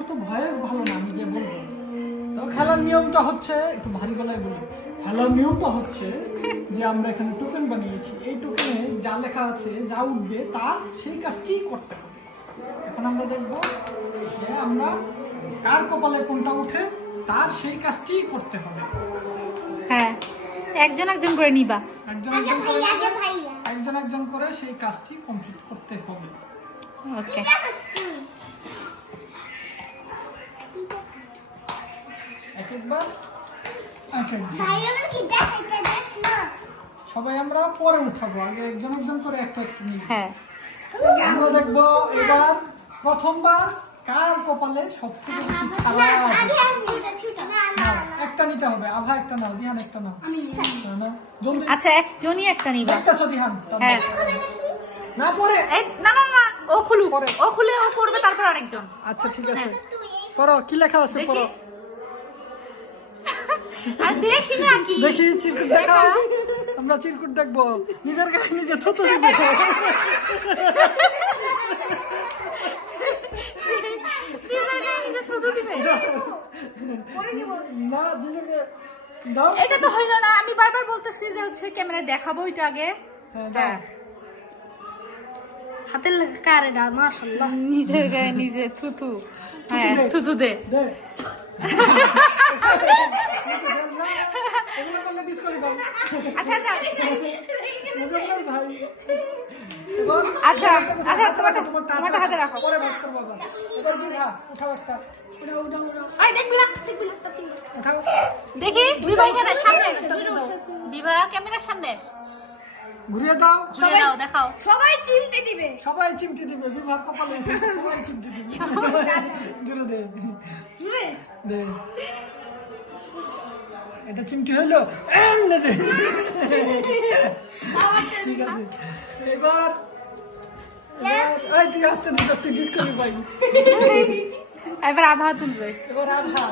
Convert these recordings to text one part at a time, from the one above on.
আমার তো ভয়েস ভালো না, আমি যে বলবো। তো খেলার নিয়মটা হচ্ছে, একটু ভারী গলায় বলি, খেলার নিয়মটা হচ্ছে যে আমরা এখানে টোকেন বানিয়েছি, এই টোকেনে যা লেখা আছে, যা উঠবে তার সেই কাজটি করতে হবে। এখন আমরা দেখবো যে আমরা কার কপালে কোনটা উঠে তার সেই কাজটি করতে হবে। হ্যাঁ, একজন একজন করে নিবা, একজন একজন করে সেই কাজটি কমপ্লিট করতে হবে। ওকে, একবার সবাই আমরা পরে উঠাবো, আগে একজন একজন করে একটা একটা নিব। হ্যাঁ, আমরা দেখবো এবার প্রথমবার কার কপালে সবথেকে বেশি খারাপ। একটা নিতে হবে, আভা একটা নাও, দিহান একটা নাও। জলদি, আচ্ছা একজনই একটা নিবা। একটা দিহান। হ্যাঁ, না পরে, না না না, ও খুলু, ও খুলে ও করবে, তারপর আরেকজন। আচ্ছা ঠিক আছে, পড়ো কি লেখা আছে পড়ো। আর দেখি না কি, দেখি চিরকুট দেখাও, আমরা চিরকুট দেখবো, নিজের গায়ে নিজে থুতু দিবে। না দিদিকে দাও। এটা তো হইল না, আমি বারবার বলতেছি যে হচ্ছে ক্যামেরায় দেখাবো এটা আগে। হ্যাঁ, হাতের কার এটা, মাশাআল্লাহ। নিজের গায়ে নিজে থুতু। হ্যাঁ, থুতু দে। আচ্ছা আচ্ছা আচ্ছা আচ্ছা, তোমারটা হাতে রাখো। পরে ভাগ করব আবার। এবার বিভা উঠাও একটা, এই দেখবি না উঠাও। দেখি বিভা এখানে সামনে, বিভা ক্যামেরার সামনে ঘুরিয়ে দাও, ঘুরে দাও, দেখাও। সবাই চিমটে দিবে, সবাই চিমটি দিবে, বিভা কপালে সবাই চিমটি দিবে। জুড়ে দে, জুড়ে দে। এটা চিমটি হইলো, ঠিক আছে। এবার এই তুই আসতে দিস, তুই ডিসকাউন্ট পাই। এবার আভা তুলবে। এবার আভা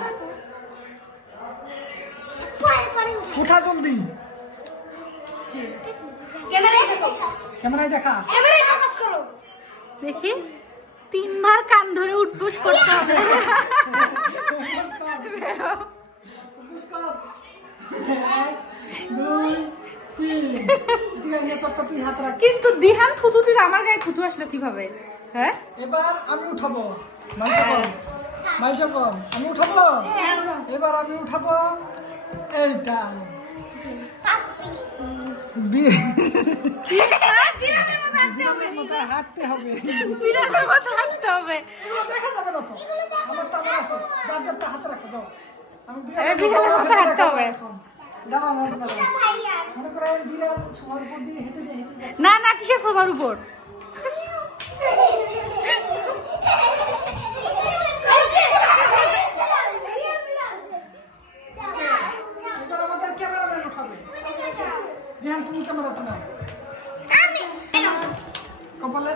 উঠা জলদি, ক্যামেরায় দেখা। দেখি 3 বার কান ধরে উঠবস করতে হবে। কিন্তু দিহান থুতু দিলে আমার গায়ে থুতু আসলো কিভাবে? হ্যাঁ, এবার আমি উঠাবো, আমি উঠাবো। এবার আমি উঠাবো এইটা, হাঁটতে হবে, বিড়ালের মতো হাঁটতে হবে। দেখা যাবে না তো, আমার তো আমার আছে, যার যারটা হাতে রাখো যাও। আমি বিড়ালের মতো হাঁটতে হবে। মনে করেন বিড়াল সবার উপর দিয়ে হেঁটে যায়, না না, কিসের সবার উপর? এবার আমাদের ক্যামেরাম্যান উঠাবে। ধ্যান তুমি ক্যামেরাটা নাও, কপালে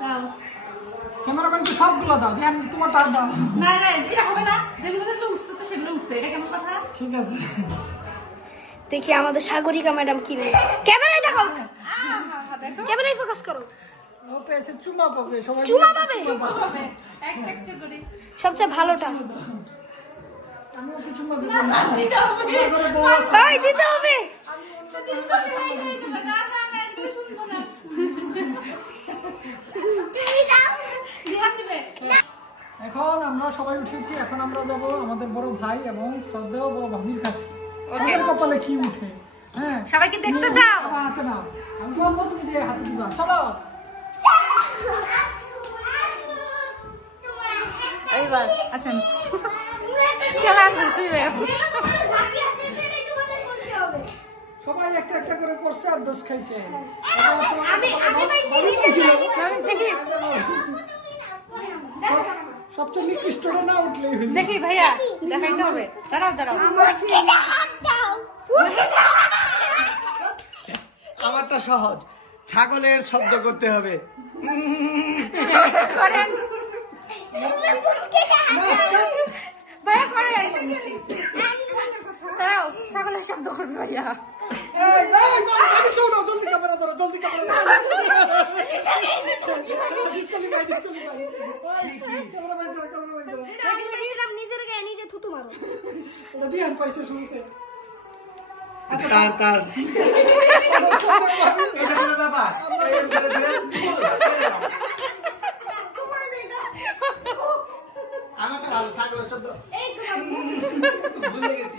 দাও। ক্যামেরাম্যানকে সবগুলো দাও, ধ্যান তোমারটা দাও। না না, এটা হবে না, যেগুলো যেগুলো উঠছে তো সেগুলো উঠছে, এটা কেমন কথা? ঠিক আছে, দেখি আমাদের সাগরিকা ম্যাডাম কি নেই। ক্যামেরায় দেখাও, ক্যামেরায় ফোকাস করো। ও পেয়েছে চুমা পাবে, সবাই চুমা পাবে? একটা একটা করে সবচেয়ে ভালোটা আমি ওকে চুমা দেব না, দিতে হবে। আমার ঘরে বউ আছে। ওই দিতে হবে। না না না, এগুলো শুনবো না। দিহান দিবে। এখন আমরা সবাই উঠেছি, এখন আমরা যাব আমাদের বড় ভাই এবং শ্রদ্ধেয় বড় ভাবির কাছে। ওদের কপালে কি উঠে, হ্যাঁ সবাইকে দেখতে চাও? আমার হাতে নাও, আমি বলবো তুমি দিয়ে হাতে দিবা। চলো এইবার আচ্ছা, ক্যামেরা ধরছিবে। সবাই একটা একটা করে করছে আর ডোজ খাইছে। দেখি সবচেয়ে নিকৃষ্টটা না উঠলেই হইল। দেখি ভাইয়া, দেখাইতে হবে। দাঁড়াও দাঁড়াও, আমারটা সহজ, ছাগলের শব্দ করতে হবে। করেন ভাইয়া, করেন। দাঁড়াও, ছাগলের শব্দ করবে ভাইয়া। আমি কেউ না, জলদি ক্যামেরা ধরো, জলদি ক্যামেরা ধরো। ডিসকালিফাই, ডিসকালিফাই। ক্যামেরা বাইর করো, ক্যামেরা বাইর করো। থুতু মারো। ওটা দিহান পাইছে শুরুতে। তার এটা কোনো ব্যাপার আমার তো ভালো ছাগলের শব্দ ভুলে গেছি